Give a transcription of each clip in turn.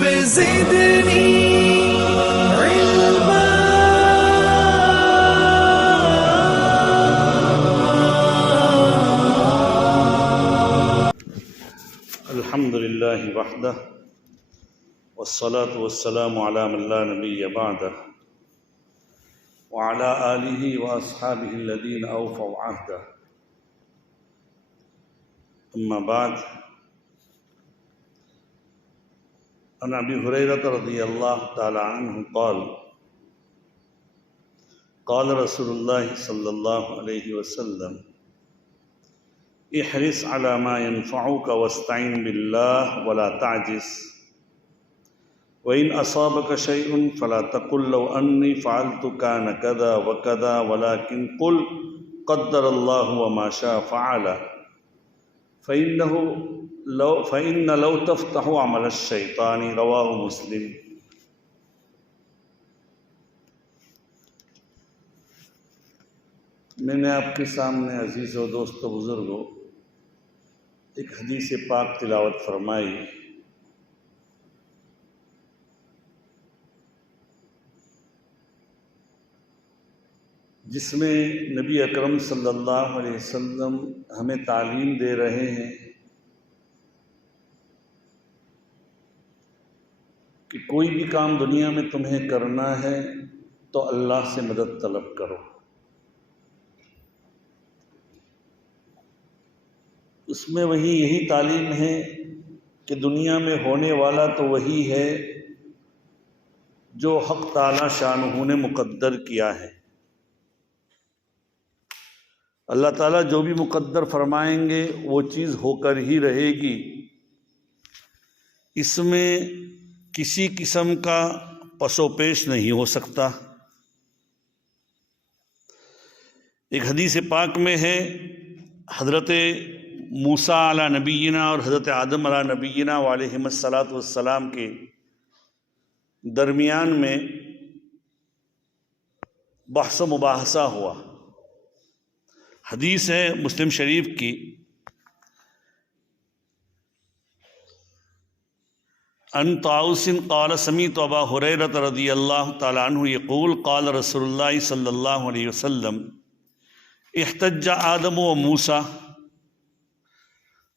رب زدني علما. الحمد لله وحده والصلاة والسلام على من لا نبي بعده وعلى آله وأصحابه الذين أوفوا عهده. أما بعد، عن أبي هريرة رضي الله تعالى عنه قال قال رسول الله صلى الله عليه وسلم: احرص على ما ينفعك واستعن بالله ولا تعجز، وإن أصابك شيء فلا تقل لو أني فعلت كان كذا وكذا، ولكن قل قدر الله وما شاء فعل، فإن لو تفتح عمل الشيطان. رواه مسلم. میں نے آپ کے سامنے عزیز و دوست و بزرگوں ایک حدیث پاک تلاوت فرمائی، جس میں نبی اکرم صلی اللہ علیہ وسلم ہمیں تعلیم دے رہے ہیں کہ کوئی بھی کام دنیا میں تمہیں کرنا ہے تو اللہ سے مدد طلب کرو. اس میں یہی تعلیم ہے کہ دنیا میں ہونے والا تو وہی ہے جو حق تعالی شانہ نے مقدر کیا ہے. اللہ تعالیٰ جو بھی مقدر فرمائیں گے وہ چیز ہو کر ہی رہے گی. اس میں کسی قسم کا پس و پیش نہیں ہو سکتا. ایک حدیث پاک میں ہے، حضرت موسیٰ علی نبینا اور حضرت آدم علی نبینا علیہم الصلاۃ والسلام کے درمیان میں بحث و مباحثہ ہوا. حدیث ہے مسلم شریف کی، ان طاؤس قال سمعت ابا ہریرہ رضی اللہ تعالی عنہ یقول قال رسول اللہ صلی اللہ علیہ وسلم: احتج آدم و موسیٰ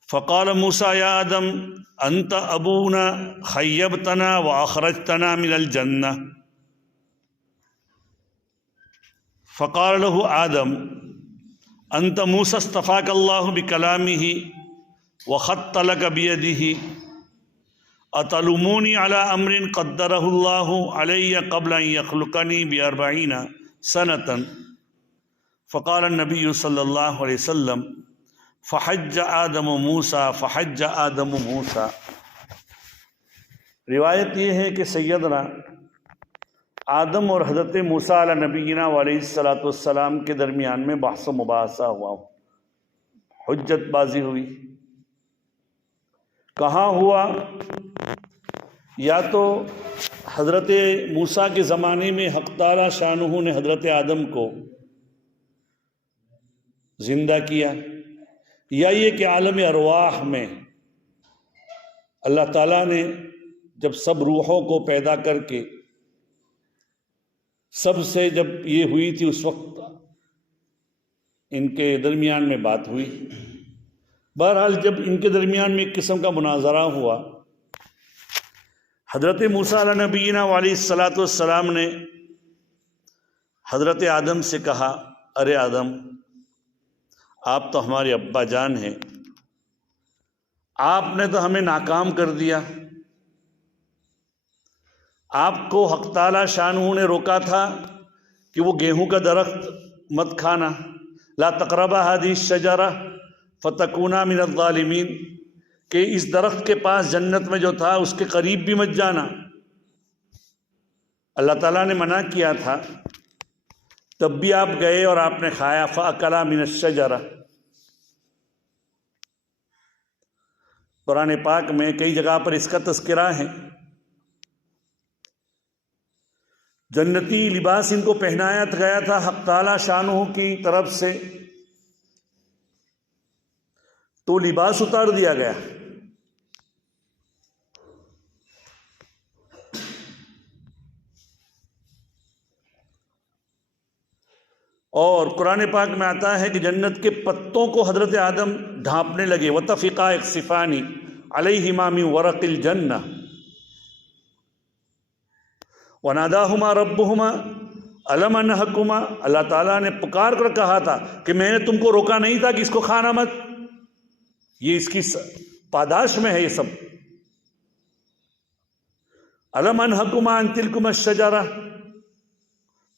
فقال موسیٰ یا آدم انت ابونا خیبتنا واخرجتنا من الجنہ. فقال له آدم انت موسیٰ اصطفاک اللہ بکلامہ وخط لک بیدہ، اتلومونی علی امر قدرہ اللہ علی قبل ان یخلقنی ب40 سنة. فقال النبی صلی اللہ علیہ وسلم: فحج آدم موسیٰ فحج آدم موسیٰ. روایت یہ ہے کہ سیدنا آدم اور حضرت موسیٰ علیہ نبینا علیہ الصلاۃ والسلام کے درمیان میں بحث و مباحثہ ہوا، حجت بازی ہوئی. کہاں ہوا؟ یا تو حضرت موسیٰ کے زمانے میں حق تعالی شانہ نے حضرت آدم کو زندہ کیا، یا یہ کہ عالم ارواح میں اللہ تعالیٰ نے جب سب روحوں کو پیدا کر کے سب سے جب یہ ہوئی تھی اس وقت ان کے درمیان میں بات ہوئی. بہرحال جب ان کے درمیان میں ایک قسم کا مناظرہ ہوا، حضرت موسیٰ علیہ نبینا علیہ الصلاۃ والسلام نے حضرت آدم سے کہا: ارے آدم، آپ تو ہمارے ابا جان ہیں، آپ نے تو ہمیں ناکام کر دیا. آپ کو حق تعالی شانہ نے روکا تھا کہ وہ گیہوں کا درخت مت کھانا، لا تقربا هذه الشجرہ فتکونا من الظالمین، کہ اس درخت کے پاس جنت میں جو تھا اس کے قریب بھی مت جانا. اللہ تعالیٰ نے منع کیا تھا، تب بھی آپ گئے اور آپ نے کھایا. فأکلا من الشجرہ. قرآن پاک میں کئی جگہ پر اس کا تذکرہ ہے. جنتی لباس ان کو پہنایا گیا تھا حق تعالی شانہ کی طرف سے، تو لباس اتار دیا گیا. اور قرآن پاک میں آتا ہے کہ جنت کے پتوں کو حضرت آدم ڈھانپنے لگے، وَتَفِقَا يَخْصِفَانِ عَلَيْهِمَا مِن وَرَقِ الْجَنَّةِ وَنَادَاهُمَا رَبُّهُمَا أَلَمْ أَنْهَكُمَا، اللہ تعالیٰ نے پکار کر کہا تھا کہ میں نے تم کو روکا نہیں تھا کہ اس کو کھانا مت، یہ اس کی پاداش میں ہے یہ سب۔ أَلَمْ أَنْهَكُمَا عَنْ تِلْكُمَا الشَّجَرَةِ،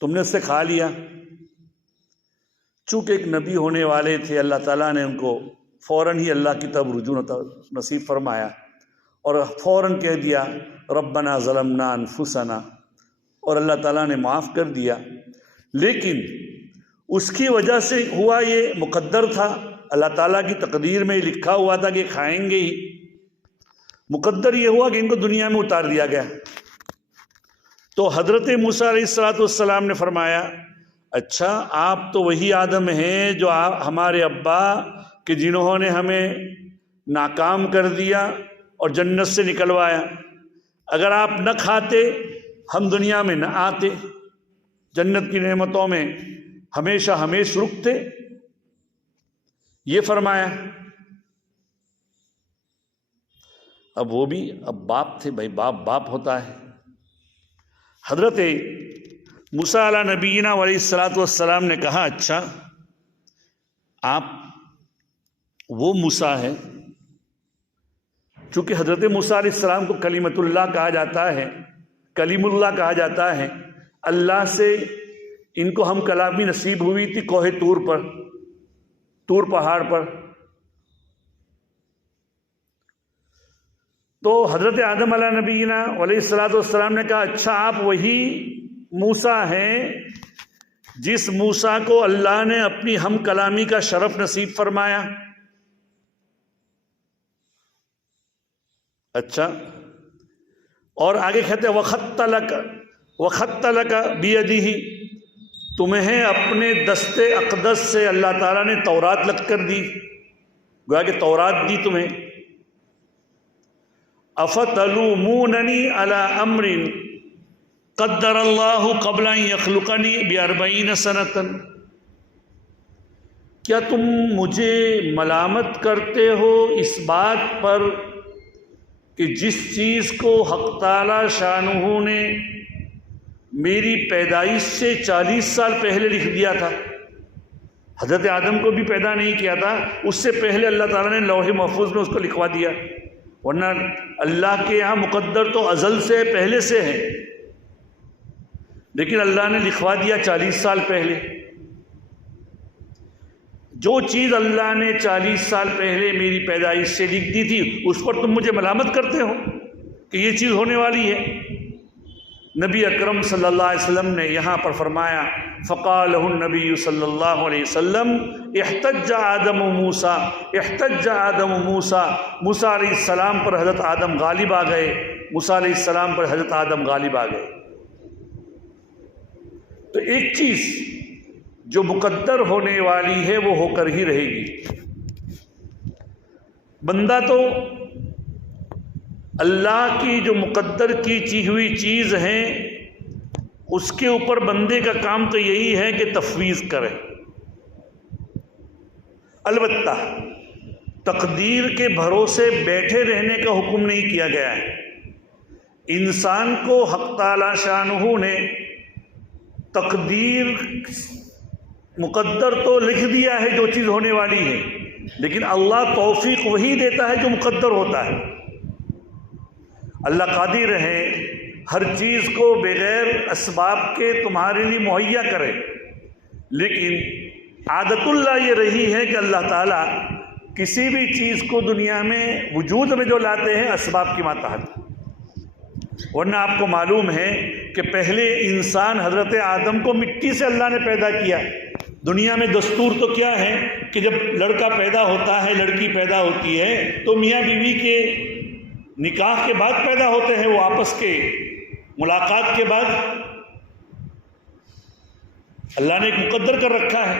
تم نے اس سے کھا لیا۔ چونکہ ایک نبی ہونے والے تھے، اللہ تعالیٰ نے ان کو فوراً ہی اللہ کی طرف رجوع نصیب فرمایا اور فوراً کہہ دیا ربنا ظلمنا انفسنا، اور اللہ تعالیٰ نے معاف کر دیا۔ لیکن اس کی وجہ سے ہوا، یہ مقدر تھا، اللہ تعالیٰ کی تقدیر میں لکھا ہوا تھا کہ کھائیں گے ہی۔ مقدر یہ ہوا کہ ان کو دنیا میں اتار دیا گیا۔ تو حضرت موسیٰ علیہ السلام نے فرمایا اچھا آپ تو وہی آدم ہیں جو ہمارے ابا کہ جنہوں نے ہمیں ناکام کر دیا اور جنت سے نکلوایا، اگر آپ نہ کھاتے ہم دنیا میں نہ آتے، جنت کی نعمتوں میں ہمیشہ ہمیش رکتے، یہ فرمایا۔ اب وہ بھی اب باپ تھے، بھائی باپ ہوتا ہے۔ حضرت موسیٰ علیہ نبینا علیہ السلام نے کہا اچھا آپ وہ موسیٰ ہے، چونکہ حضرت موسیٰ علیہ السلام کو کلیمت اللہ کہا جاتا ہے، کلیم اللہ کہا جاتا ہے، اللہ سے ان کو ہم کلامی نصیب ہوئی تھی کوہ طور پہاڑ پر۔ تو حضرت آدم علیہ نبینا علیہ السلام نے کہا اچھا آپ وہی موسیٰ ہیں جس موسیٰ کو اللہ نے اپنی ہم کلامی کا شرف نصیب فرمایا۔ اچھا، اور آگے کہتے ہیں وَخَطَّ لَكَ بِيَدِهِ، تمہیں اپنے دست اقدس سے اللہ تعالیٰ نے تورات لکھ کر دی، گویا کہ تورات دی تمہیں۔ أَفَتَلُومُونَنِي عَلَىٰ أَمْرٍ قدر اللہ قبل ان یخلقنی ب40 سنۃ، کیا تم مجھے ملامت کرتے ہو اس بات پر کہ جس چیز کو حق تعالی شانہ نے میری پیدائش سے 40 سال پہلے لکھ دیا تھا؟ حضرت آدم کو بھی پیدا نہیں کیا تھا، اس سے پہلے اللہ تعالیٰ نے لوح محفوظ میں اس کو لکھوا دیا، ورنہ اللہ کے یہاں مقدر تو ازل سے پہلے سے ہے، لیکن اللہ نے لکھوا دیا 40 سال پہلے۔ جو چیز اللہ نے 40 سال پہلے میری پیدائش سے لکھ دی تھی اس پر تم مجھے ملامت کرتے ہو کہ یہ چیز ہونے والی ہے۔ نبی اکرم صلی اللہ علیہ وسلم نے یہاں پر فرمایا فقالہ النبی صلی اللہ علیہ وسلم احتج آدم موسیٰ، احتج آدم موسیٰ، موسیٰ علیہ السلام پر حضرت آدم غالب آ گئے، موسیٰ علیہ السلام پر حضرت آدم غالب آ گئے۔ تو ایک چیز جو مقدر ہونے والی ہے وہ ہو کر ہی رہے گی۔ بندہ تو اللہ کی جو مقدر کی ہوئی چیز ہے اس کے اوپر بندے کا کام تو یہی ہے کہ تفویض کرے۔ البتہ تقدیر کے بھروسے بیٹھے رہنے کا حکم نہیں کیا گیا ہے۔ انسان کو حق تعالی شانہ نے تقدیر مقدر تو لکھ دیا ہے جو چیز ہونے والی ہے، لیکن اللہ توفیق وہی دیتا ہے جو مقدر ہوتا ہے۔ اللہ قادر ہے ہر چیز کو بغیر اسباب کے تمہارے لیے مہیا کرے، لیکن عادت اللہ یہ رہی ہے کہ اللہ تعالیٰ کسی بھی چیز کو دنیا میں وجود میں جو لاتے ہیں اسباب کی ماتحت، ورنہ آپ کو معلوم ہے کہ پہلے انسان حضرت آدم کو مٹی سے اللہ نے پیدا کیا۔ دنیا میں دستور تو کیا ہے کہ جب لڑکا پیدا ہوتا ہے، لڑکی پیدا ہوتی ہے، تو میاں بیوی کے نکاح کے بعد پیدا ہوتے ہیں، وہ آپس کے ملاقات کے بعد۔ اللہ نے ایک مقدر کر رکھا ہے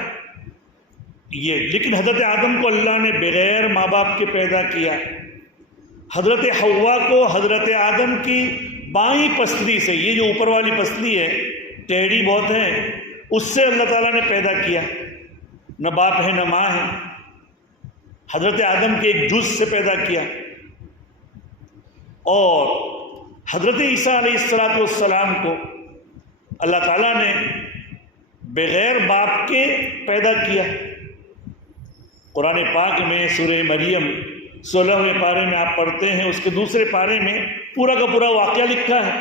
یہ، لیکن حضرت آدم کو اللہ نے بغیر ماں باپ کے پیدا کیا۔ حضرت حوا کو حضرت آدم کی بائیں پسلی سے، یہ جو اوپر والی پسلی ہے ٹیڑھی بہت ہے، اس سے اللہ تعالیٰ نے پیدا کیا، نہ باپ ہے نہ ماں ہے، حضرت آدم کے ایک جز سے پیدا کیا، اور حضرت عیسیٰ علیہ السلام کو اللہ تعالیٰ نے بغیر باپ کے پیدا کیا۔ قرآن پاک میں سورہ مریم 16ویں پارے میں آپ پڑھتے ہیں، اس کے دوسرے پارے میں پورا کا پورا واقعہ لکھا ہے۔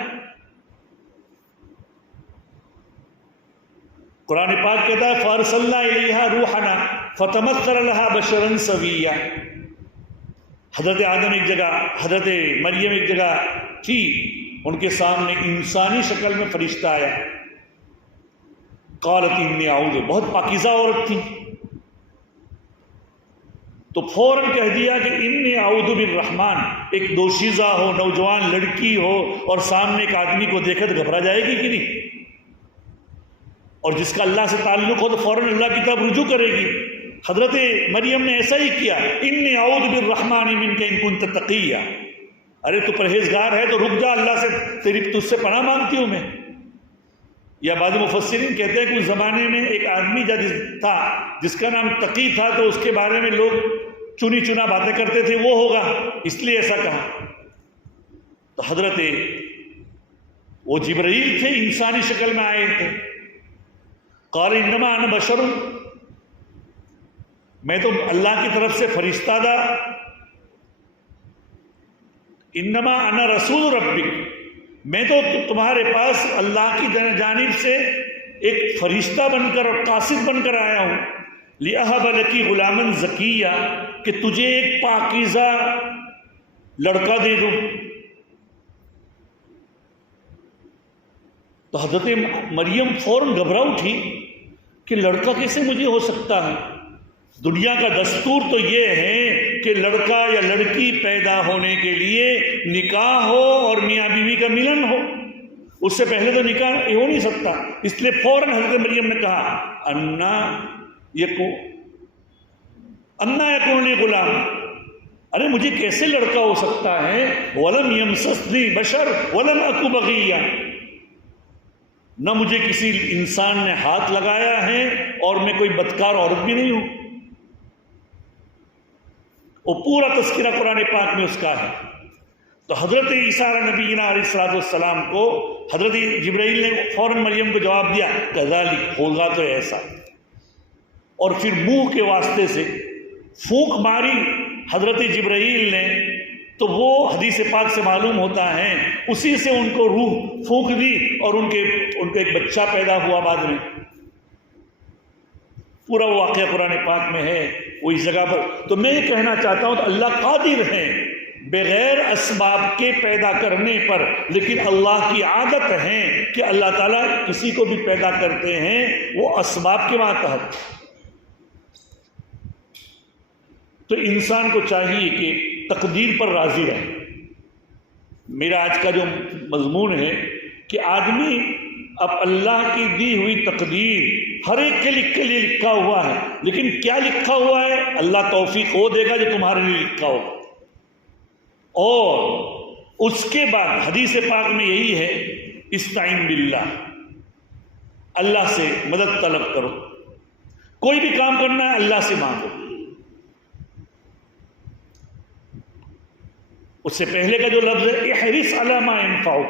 قرآن پاک کہتا ہے فَأَرْسَلْنَا إِلَيْهَا رُوحَنَا فَتَمَثَّلَ لَهَا بَشَرًا سَوِيًّا۔ حضرت آدم ایک جگہ، حضرت مریم ایک جگہ تھی، ان کے سامنے انسانی شکل میں فرشتہ آیا، قالت انی اعوذ، بہت پاکیزہ عورت تھی، تو فوراً کہہ دیا کہ انی اعوذ بالرحمن۔ ایک دوشیزہ ہو، نوجوان لڑکی ہو، اور سامنے ایک آدمی کو دیکھے تو گھبرا جائے گی کہ نہیں؟ اور جس کا اللہ سے تعلق ہو تو فوراً اللہ کی طرف رجوع کرے گی۔ حضرت مریم نے ایسا ہی کیا، انی اعوذ بالرحمن منک ان کنت تقیا، ارے تو پرہیزگار ہے تو رک جا، اللہ سے تجھ سے پناہ مانگتی ہوں میں۔ یا بعض مفسرین کہتے ہیں کہ اس زمانے میں ایک آدمی تھا جس کا نام تقی تھا، تو اس کے بارے میں لوگ چنی چنا باتیں کرتے تھے، وہ ہوگا اس لیے ایسا کہا۔ تو حضرت وہ جبرائیل تھے، انسانی شکل میں آئے تھے، قال انما انا بشر، میں تو اللہ کی طرف سے فرشتہ تھا، انما انا رسول ربک، میں تو تمہارے پاس اللہ کی جانب سے ایک فرشتہ بن کر اور قاصد بن کر آیا ہوں، لِأَهَبَ لَكِ غُلَامًا زَكِيًّا، کہ تجھے ایک پاکیزہ لڑکا دے دوں۔ تو حضرت مریم فوراً گھبرا اٹھی کہ لڑکا کیسے مجھے ہو سکتا ہے؟ دنیا کا دستور تو یہ ہے کہ لڑکا یا لڑکی پیدا ہونے کے لیے نکاح ہو اور میاں بیوی کا ملن ہو، اس سے پہلے تو نکاح ہو نہیں سکتا۔ اس لیے فوراً حضرت مریم نے کہا انا یکون لی غلام، ارے مجھے کیسے لڑکا ہو سکتا ہے؟ وَلَمْ يَمْسَسْنِي بَشَرٌ وَلَمْ أَكُ بَغِيًّا، نہ مجھے کسی انسان نے ہاتھ لگایا ہے اور میں کوئی بدکار عورت بھی نہیں ہوں۔ وہ پورا تذکرہ قرآن پاک میں اس کا ہے۔ تو حضرت عیسیٰ نبینا علیہ السلام کو حضرت جبرائیل نے فوراً مریم کو جواب دیا کذالک، ہوگا تو ایسا، اور پھر منہ کے واسطے سے پھونک ماری حضرت جبرائیل نے، تو وہ حدیث پاک سے معلوم ہوتا ہے اسی سے ان کو روح پھونک دی اور ان کو ایک بچہ پیدا ہوا بعد میں۔ پورا واقعہ قرآن پاک میں ہے وہ اس جگہ پر۔ تو میں یہ کہنا چاہتا ہوں تو اللہ قادر ہے بغیر اسباب کے پیدا کرنے پر، لیکن اللہ کی عادت ہے کہ اللہ تعالیٰ کسی کو بھی پیدا کرتے ہیں وہ اسباب کے ماتحت۔ تو انسان کو چاہیے کہ تقدیر پر راضی رہے۔ میرا آج کا جو مضمون ہے کہ آدمی اب اللہ کی دی ہوئی تقدیر ہر ایک کے لیے لکھا ہوا ہے، لیکن کیا لکھا ہوا ہے اللہ توفیق وہ دے گا جو تمہارے لیے لکھا ہوگا۔ اور اس کے بعد حدیث پاک میں یہی ہے استعین باللہ، اللہ سے مدد طلب کرو، کوئی بھی کام کرنا ہے اللہ سے مانگو۔ اس سے پہلے کا جو لفظ ہے احرص علی ما ينفعک،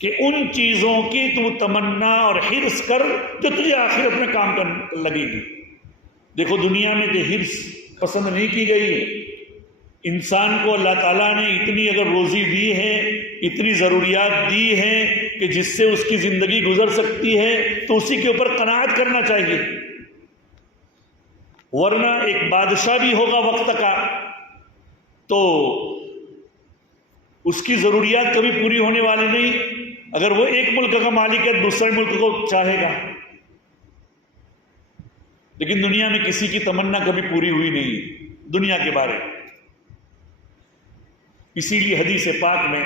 کہ ان چیزوں کی تو تمنا اور حرص کر جو تجھے آخرت میں کام کرنے لگے گی۔ دیکھو دنیا میں تو حرص پسند نہیں کی گئی ہے۔ انسان کو اللہ تعالیٰ نے اتنی اگر روزی دی ہے، اتنی ضروریات دی ہیں کہ جس سے اس کی زندگی گزر سکتی ہے تو اسی کے اوپر قناعت کرنا چاہیے، ورنہ ایک بادشاہ بھی ہوگا وقت کا تو اس کی ضروریات کبھی پوری ہونے والی نہیں۔ اگر وہ ایک ملک کا مالک ہے دوسرے ملک کو چاہے گا، لیکن دنیا میں کسی کی تمنا کبھی پوری ہوئی نہیں دنیا کے بارے میں۔ اسی لیے حدیث پاک میں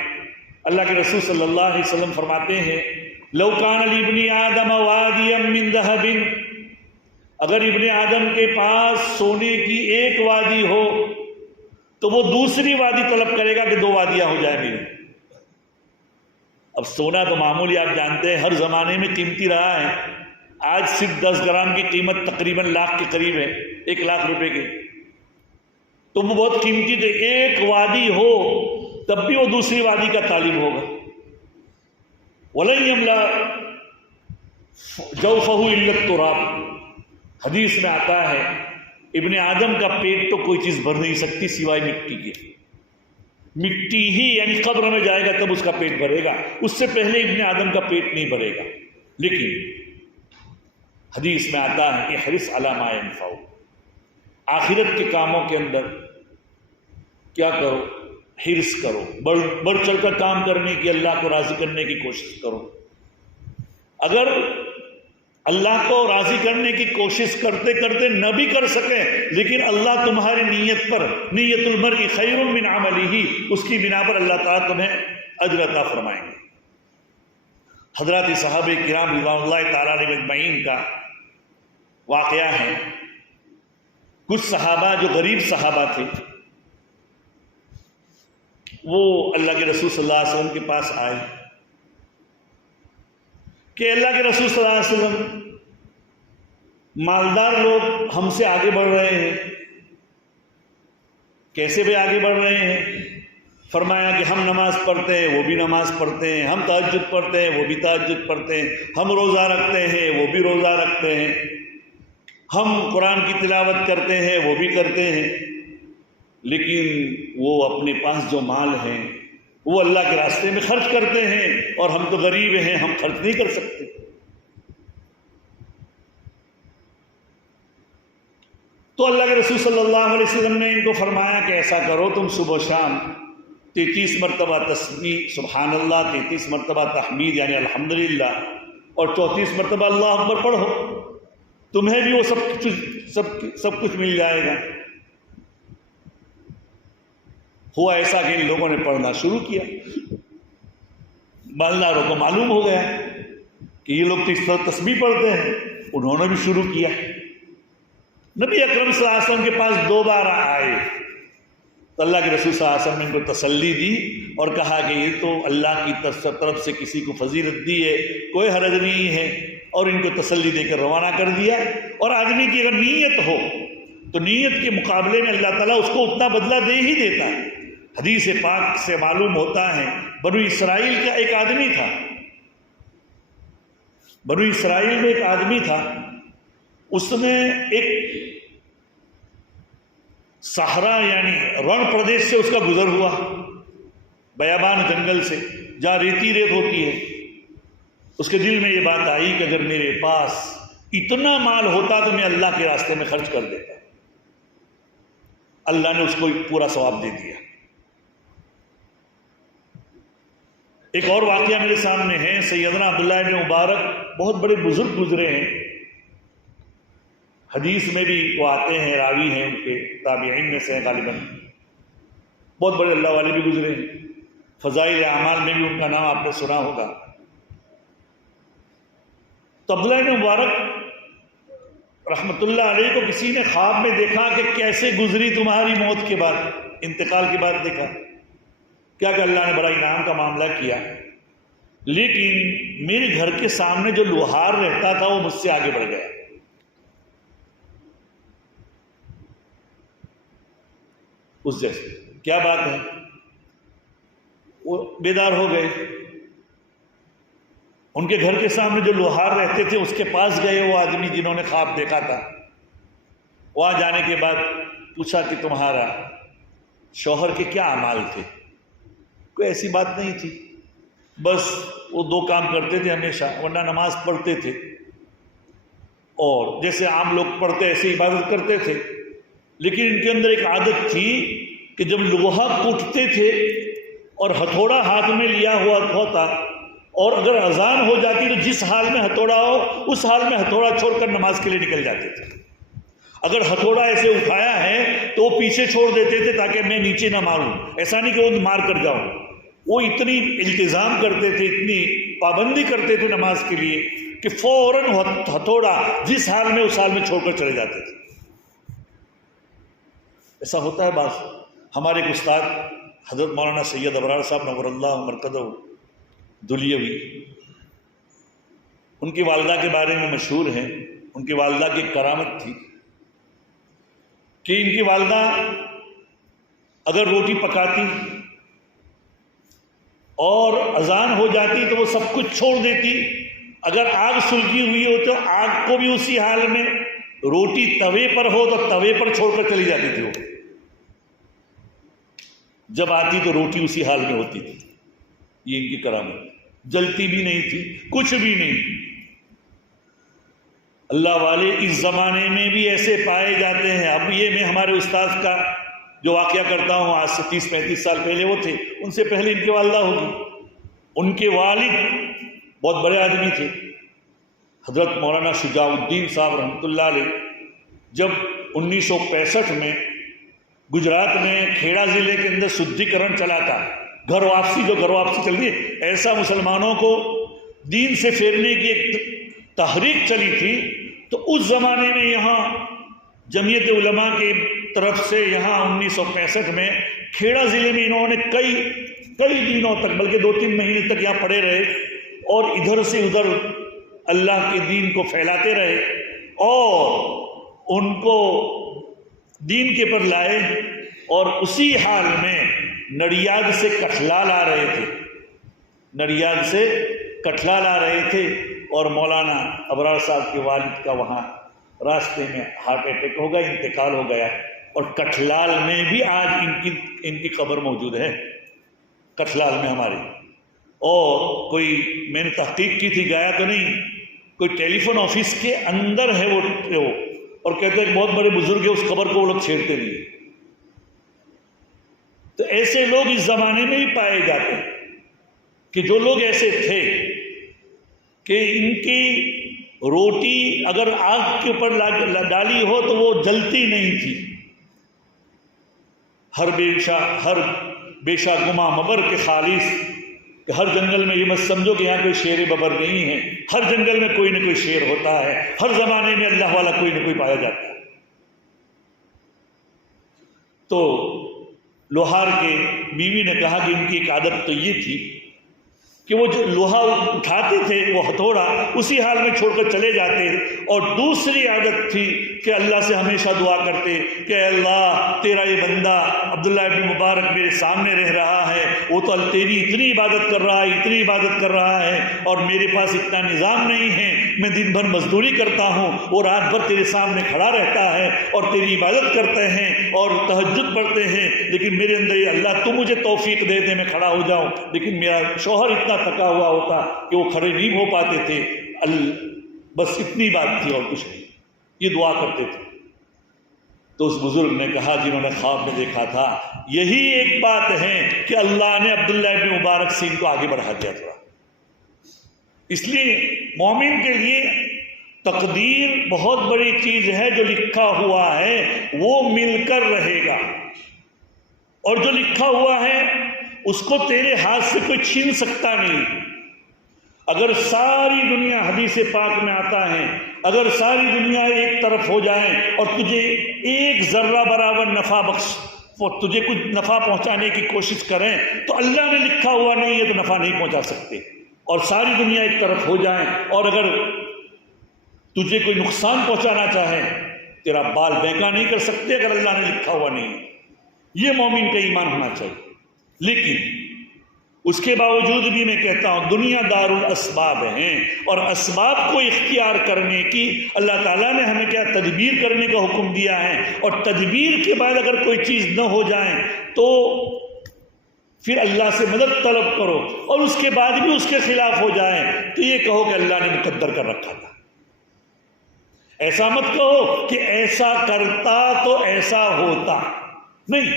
اللہ کے رسول صلی اللہ علیہ وسلم فرماتے ہیں لو کان لابن آدم وادیا من ذهب، اگر ابن آدم کے پاس سونے کی ایک وادی ہو تو وہ دوسری وادی طلب کرے گا کہ 2 وادیاں ہو جائیں گی۔ اب سونا تو معمولی آپ جانتے ہیں ہر زمانے میں قیمتی رہا ہے، آج صرف 10 گرام کی قیمت تقریباً لاکھ کے قریب ہے، 1 لاکھ روپے کی، تو وہ بہت قیمتی تھے. ایک وادی ہو تب بھی وہ دوسری وادی کا طالب ہوگا. وَلَن يَمْلَأَ جَوْفَهُ إِلَّا التُّرَابُ، حدیث میں آتا ہے ابن آدم کا پیٹ تو کوئی چیز بھر نہیں سکتی سوائے مٹی کے. مٹی ہی یعنی قبر میں جائے گا تب اس کا پیٹ بھرے گا، اس سے پہلے ابن آدم کا پیٹ نہیں بھرے گا. لیکن حدیث میں آتا ہے احرص علی ما ينفع، آخرت کے کاموں کے اندر کیا کرو؟ حرص کرو، بڑھ چڑھ کر کام کرنے کی، اللہ کو راضی کرنے کی کوشش کرو. اگر اللہ کو راضی کرنے کی کوشش کرتے کرتے نہ بھی کر سکیں لیکن اللہ تمہاری نیت پر، نیت المرء خیر من عملہ، اس کی بنا پر اللہ تعالیٰ تمہیں اجر عطا فرمائیں گے. حضرات صحابہ کرام رضوان اللہ تعالیٰ علیہم اجمعین کا واقعہ ہے. کچھ صحابہ جو غریب صحابہ تھے وہ اللہ کے رسول صلی اللہ علیہ وسلم کے پاس آئے کہ اللہ کے رسول صلی اللہ علیہ وسلم، مالدار لوگ ہم سے آگے بڑھ رہے ہیں. کیسے بھی آگے بڑھ رہے ہیں؟ فرمایا کہ ہم نماز پڑھتے ہیں وہ بھی نماز پڑھتے ہیں، ہم تہجد پڑھتے ہیں وہ بھی تہجد پڑھتے ہیں، ہم روزہ رکھتے ہیں وہ بھی روزہ رکھتے ہیں، ہم قرآن کی تلاوت کرتے ہیں وہ بھی کرتے ہیں، لیکن وہ اپنے پاس جو مال ہیں وہ اللہ کے راستے میں خرچ کرتے ہیں اور ہم تو غریب ہیں، ہم خرچ نہیں کر سکتے. تو اللہ کے رسول صلی اللہ علیہ وسلم نے ان کو فرمایا کہ ایسا کرو، تم صبح و شام 33 مرتبہ تسبیح سبحان اللہ، 33 مرتبہ تحمید یعنی الحمدللہ، اور 34 مرتبہ اللہ اکبر پڑھو، تمہیں بھی وہ سب کچھ مل جائے گا. ہوا ایسا کہ ان لوگوں نے پڑھنا شروع کیا. مالداروں کو معلوم ہو گیا کہ یہ لوگ تو اس طرح تسبیح پڑھتے ہیں، انہوں نے بھی شروع کیا. نبی اکرم صلی اللہ علیہ وسلم کے پاس 2 بار آئے تو اللہ کے رسول صلی اللہ علیہ وسلم نے ان کو تسلی دی اور کہا کہ یہ تو اللہ کی طرف سے کسی کو فضیلت دی ہے، کوئی حرج نہیں ہے، اور ان کو تسلی دے کر روانہ کر دیا. اور آدمی کی اگر نیت ہو تو نیت کے مقابلے میں اللہ تعالیٰ اس کو اتنا بدلہ دے ہی دیتا ہے. حدیث پاک سے معلوم ہوتا ہے بنو اسرائیل کا ایک آدمی تھا، بنو اسرائیل میں ایک آدمی تھا، اس نے ایک صحرا یعنی رن پردیش سے اس کا گزر ہوا، بیابان جنگل سے جہاں ریتی ریت ہوتی ہے. اس کے دل میں یہ بات آئی کہ اگر میرے پاس اتنا مال ہوتا تو میں اللہ کے راستے میں خرچ کر دیتا. اللہ نے اس کو پورا ثواب دے دیا. ایک اور واقعہ میرے سامنے ہے، سیدنا عبداللہ بن مبارک بہت بڑے بزرگ گزرے ہیں، حدیث میں بھی وہ آتے ہیں، راوی ہیں ان کے، تابعین میں سے غالباً بہت بڑے اللہ والے بھی گزرے ہیں. فضائل اعمال میں بھی ان کا نام آپ نے سنا ہوگا. تو عبداللہ بن مبارک رحمۃ اللہ علیہ کو کسی نے خواب میں دیکھا کہ کیسے گزری تمہاری موت کے بعد، انتقال کے بعد دیکھا کیا کہ اللہ نے بڑا انعام کا معاملہ کیا، لیکن میرے گھر کے سامنے جو لوہار رہتا تھا وہ مجھ سے آگے بڑھ گیا. اس جیسے کیا بات ہے، وہ بیدار ہو گئے، ان کے گھر کے سامنے جو لوہار رہتے تھے اس کے پاس گئے، وہ آدمی جنہوں نے خواب دیکھا تھا. وہاں جانے کے بعد پوچھا کہ تمہارا شوہر کے کیا اعمال تھے؟ کوئی ایسی بات نہیں تھی، بس وہ 2 کام کرتے تھے ہمیشہ، ورنہ نماز پڑھتے تھے اور جیسے عام لوگ پڑھتے ایسے عبادت کرتے تھے. لیکن ان کے اندر ایک عادت تھی کہ جب لوہا کوٹتے تھے اور ہتھوڑا ہاتھ میں لیا ہوا ہوتا اور اگر اذان ہو جاتی تو جس حال میں ہتھوڑا ہو اس حال میں ہتھوڑا چھوڑ کر نماز کے لیے نکل جاتے تھے. اگر ہتھوڑا ایسے اٹھایا ہے تو وہ پیچھے چھوڑ دیتے تھے تاکہ میں نیچے نہ ماروں، ایسا نہیں کہ وہ مار کر جاؤں. وہ اتنی التزام کرتے تھے، اتنی پابندی کرتے تھے نماز کے لیے کہ فوراً ہتھوڑا جس حال میں اس حال میں چھوڑ کر چلے جاتے تھے. ایسا ہوتا ہے بعض. ہمارے ایک استاد حضرت مولانا سید ابرار صاحب نور اللہ مرکزہ دلیوی، ان کی والدہ کے بارے میں مشہور ہے، ان کی والدہ کی کرامت تھی کہ ان کی والدہ اگر روٹی پکاتی اور اذان ہو جاتی تو وہ سب کچھ چھوڑ دیتی، اگر آگ سلگی ہوئی ہو تو آگ کو بھی اسی حال میں، روٹی توے پر ہو تو توے پر چھوڑ کر چلی جاتی تھی وہ، جب آتی تو روٹی اسی حال میں ہوتی تھی۔ یہ ان کی کرامت، جلتی بھی نہیں تھی، کچھ بھی نہیں۔ اللہ والے اس زمانے میں بھی ایسے پائے جاتے ہیں۔ اب یہ میں ہمارے استاذ کا جو واقعہ کرتا ہوں، آج سے 30-35 سال پہلے وہ تھے، ان سے پہلے ان کی والدہ ہوگی۔ ان کے والد بہت بڑے آدمی تھے، حضرت مولانا شجاع الدین صاحب رحمۃ اللہ علیہ۔ جب 1965 میں گجرات میں کھیڑا ضلع کے اندر شدھیکرن چلا تھا، گھر واپسی چل رہی ہے، ایسا مسلمانوں کو دین سے پھیرنے کی ایک تحریک چلی تھی، تو اس زمانے میں یہاں جمعیت علماء کی طرف سے یہاں 1965 میں کھیڑا ضلع میں انہوں نے کئی دنوں تک، بلکہ 2-3 مہینے تک یہاں پڑے رہے اور ادھر سے ادھر اللہ کے دین کو پھیلاتے رہے اور ان کو دین کے پر لائے۔ اور اسی حال میں نڑیاد سے کٹھلال آ رہے تھے، نڑیاد سے کٹھلال آ رہے تھے، اور مولانا ابرار صاحب کے والد کا وہاں راستے میں ہارٹ اٹیک ہو گیا، انتقال ہو گیا۔ اور کٹھلال میں بھی آج ان کی قبر موجود ہے، کٹھلال میں ہماری۔ اور کوئی میں نے تحقیق کی تھی، گیا تو نہیں، کوئی ٹیلی فون آفس کے اندر ہے وہ، اور کہتے ہیں بہت بڑے بزرگ ہیں، اس قبر کو وہ لوگ چھیڑتے نہیں۔ تو ایسے لوگ اس زمانے میں بھی پائے جاتے ہیں کہ جو لوگ ایسے تھے کہ ان کی روٹی اگر آگ کے اوپر ڈالی ہو تو وہ جلتی نہیں تھی۔ ہر بیشا گما مبر کے خالص، کہ ہر جنگل میں یہ مت سمجھو کہ یہاں کوئی شیر ببر نہیں ہے، ہر جنگل میں کوئی نہ کوئی شیر ہوتا ہے، ہر زمانے میں اللہ والا کوئی نہ کوئی پایا جاتا ہے۔ تو لوہار کے بیوی نے کہا کہ ان کی ایک عادت تو یہ تھی کہ وہ جو لوہا اٹھاتے تھے وہ ہتھوڑا اسی حال میں چھوڑ کر چلے جاتے، اور دوسری عادت تھی کہ اللہ سے ہمیشہ دعا کرتے کہ اے اللہ تیرا یہ بندہ عبداللہ ابن مبارک میرے سامنے رہ رہا ہے، وہ تو تیری اتنی عبادت کر رہا ہے، اتنی عبادت کر رہا ہے، اور میرے پاس اتنا نظام نہیں ہے، میں دن بھر مزدوری کرتا ہوں، وہ رات بھر تیرے سامنے کھڑا رہتا ہے اور تیری عبادت کرتے ہیں اور تہجد پڑھتے ہیں، لیکن میرے اندر یہ اللہ تو مجھے توفیق دے دے میں کھڑا ہو جاؤں۔ لیکن میرا شوہر اتنا تھکا ہوا ہوتا کہ وہ کھڑے نہیں ہو پاتے تھے، بس اتنی بات تھی اور کچھ نہیں، یہ دعا کرتے تھے۔ تو اس بزرگ نے کہا جنہوں نے خواب میں دیکھا تھا، یہی ایک بات ہے کہ اللہ نے عبداللہ ابن مبارک سے ان کو آگے بڑھا دیا تھا۔ اس لیے مومن کے لیے تقدیر بہت بڑی چیز ہے، جو لکھا ہوا ہے وہ مل کر رہے گا، اور جو لکھا ہوا ہے اس کو تیرے ہاتھ سے کوئی چھین سکتا نہیں۔ اگر ساری دنیا، حدیث پاک میں آتا ہے، اگر ساری دنیا ایک طرف ہو جائے اور تجھے ایک ذرہ برابر نفع بخش، تجھے کچھ نفع پہنچانے کی کوشش کریں تو اللہ نے لکھا ہوا نہیں ہے تو نفع نہیں پہنچا سکتے۔ اور ساری دنیا ایک طرف ہو جائے اور اگر تجھے کوئی نقصان پہنچانا چاہے، تیرا بال بینکا نہیں کر سکتے اگر اللہ نے لکھا ہوا نہیں ہے۔ یہ مومن کا ایمان ہونا چاہیے۔ لیکن اس کے باوجود بھی میں کہتا ہوں دنیا دار الاسباب ہیں، اور اسباب کو اختیار کرنے کی اللہ تعالیٰ نے ہمیں کیا تدبیر کرنے کا حکم دیا ہے، اور تدبیر کے بعد اگر کوئی چیز نہ ہو جائے تو پھر اللہ سے مدد طلب کرو، اور اس کے بعد بھی اس کے خلاف ہو جائے تو یہ کہو کہ اللہ نے مقدر کر رکھا تھا۔ ایسا مت کہو کہ ایسا کرتا تو ایسا ہوتا، نہیں،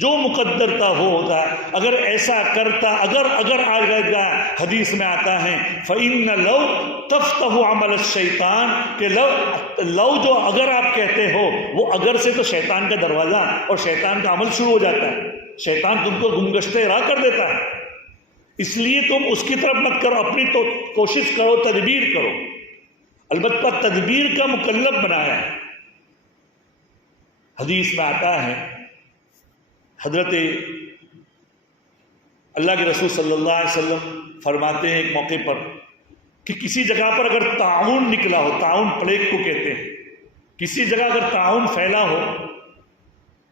جو مقدر تھا وہ ہوتا ہے۔ اگر ایسا کرتا، اگر آ گیا، حدیث میں آتا ہے فَإِنَّ لَوْ تَفْتَحُ عَمَلَ الشَّيْطَانِ، کہ لو جو اگر آپ کہتے ہو، وہ اگر سے تو شیطان کا دروازہ اور شیطان کا عمل شروع ہو جاتا ہے، شیطان تم کو گمگشتے راہ کر دیتا ہے۔ اس لیے تم اس کی طرف مت کرو، اپنی تو کوشش کرو، تدبیر کرو۔ البتہ تدبیر کا مکلف بنایا ہے۔ حدیث میں آتا ہے، حضرت اللہ کے رسول صلی اللہ علیہ وسلم فرماتے ہیں ایک موقع پر کہ کسی جگہ پر اگر تعاون نکلا ہو، تعاون پلیگ کو کہتے ہیں، کسی جگہ اگر تعاون پھیلا ہو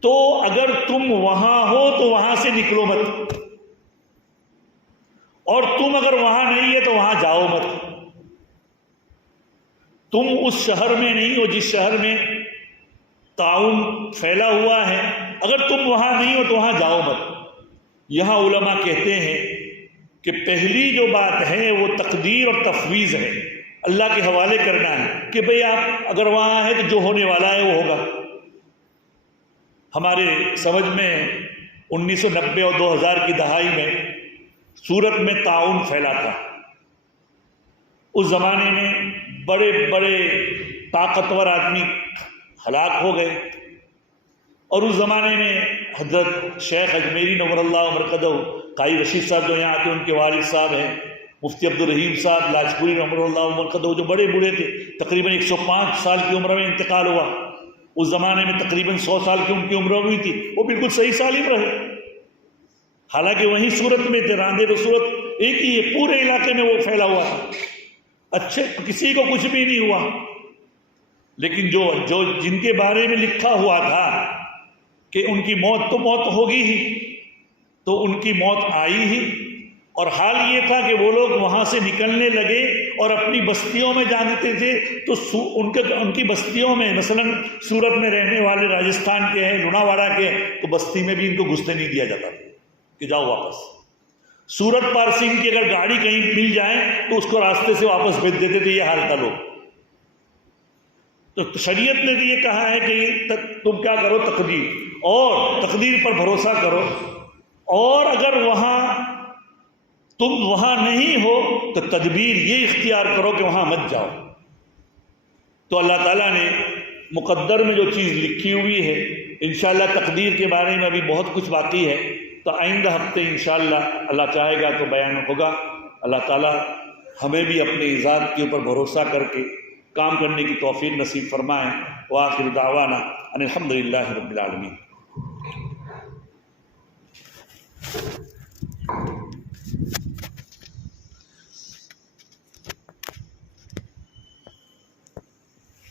تو اگر تم وہاں ہو تو وہاں سے نکلو مت، اور تم اگر وہاں نہیں ہے تو وہاں جاؤ مت۔ تم اس شہر میں نہیں ہو جس شہر میں تعاون پھیلا ہوا ہے، اگر تم وہاں نہیں ہو تو وہاں جاؤ مت۔ یہاں علماء کہتے ہیں کہ پہلی جو بات ہے وہ تقدیر اور تفویض ہے، اللہ کے حوالے کرنا ہے کہ بھئی آپ اگر وہاں ہے تو جو ہونے والا ہے وہ ہوگا۔ ہمارے سمجھ میں 1990 اور 2000 کی دہائی میں سورت میں تعاون پھیلا تھا۔ اس زمانے میں بڑے بڑے طاقتور آدمی ہلاک ہو گئے، اور اس زمانے میں حضرت شیخ اجمیری نور اللہ مرقدہ، قاری رشید صاحب جو یہاں آتے ہیں ان کے والد صاحب ہیں، مفتی عبدالرحیم صاحب لاجپوری نور اللہ مرقدہ، جو بڑے بوڑھے تھے، تقریباً 105 سال کی عمر میں انتقال ہوا۔ اس زمانے میں تقریباً 100 سال کی ان کی عمر ہوئی تھی، وہ بالکل صحیح سالم رہے، حالانکہ وہیں صورت میں تھے، راندے تو صورت ایک ہی ہے، پورے علاقے میں وہ پھیلا ہوا تھا، اچھے کسی کو کچھ بھی نہیں ہوا۔ لیکن جو جن کے بارے میں لکھا ہوا تھا کہ ان کی موت تو موت ہوگی ہی، تو ان کی موت آئی ہی، اور حال یہ تھا کہ وہ لوگ وہاں سے نکلنے لگے اور اپنی بستیوں میں جانتے تھے، تو ان کی بستیوں میں، مثلا سورت میں رہنے والے راجستھان کے ہیں، لوناواڑا کے، تو بستی میں بھی ان کو گھسنے نہیں دیا جاتا کہ جاؤ واپس۔ سورت پارسنگ کی اگر گاڑی کہیں مل جائے تو اس کو راستے سے واپس بھیج دیتے تھے، یہ حال تھا لوگ۔ تو شریعت نے یہ کہا ہے کہ تم کیا کرو، تقدیر، اور تقدیر پر بھروسہ کرو، اور اگر تم وہاں نہیں ہو تو تدبیر یہ اختیار کرو کہ وہاں مت جاؤ۔ تو اللہ تعالیٰ نے مقدر میں جو چیز لکھی ہوئی ہے، انشاءاللہ تقدیر کے بارے میں ابھی بہت کچھ باقی ہے، تو آئندہ ہفتے انشاءاللہ اللہ چاہے گا تو بیان ہوگا۔ اللہ تعالیٰ ہمیں بھی اپنے ذات کے اوپر بھروسہ کر کے کام کرنے کی توفیق نصیب فرمائیں۔ وآخر دعوانا ان الحمدللہ رب العالمین۔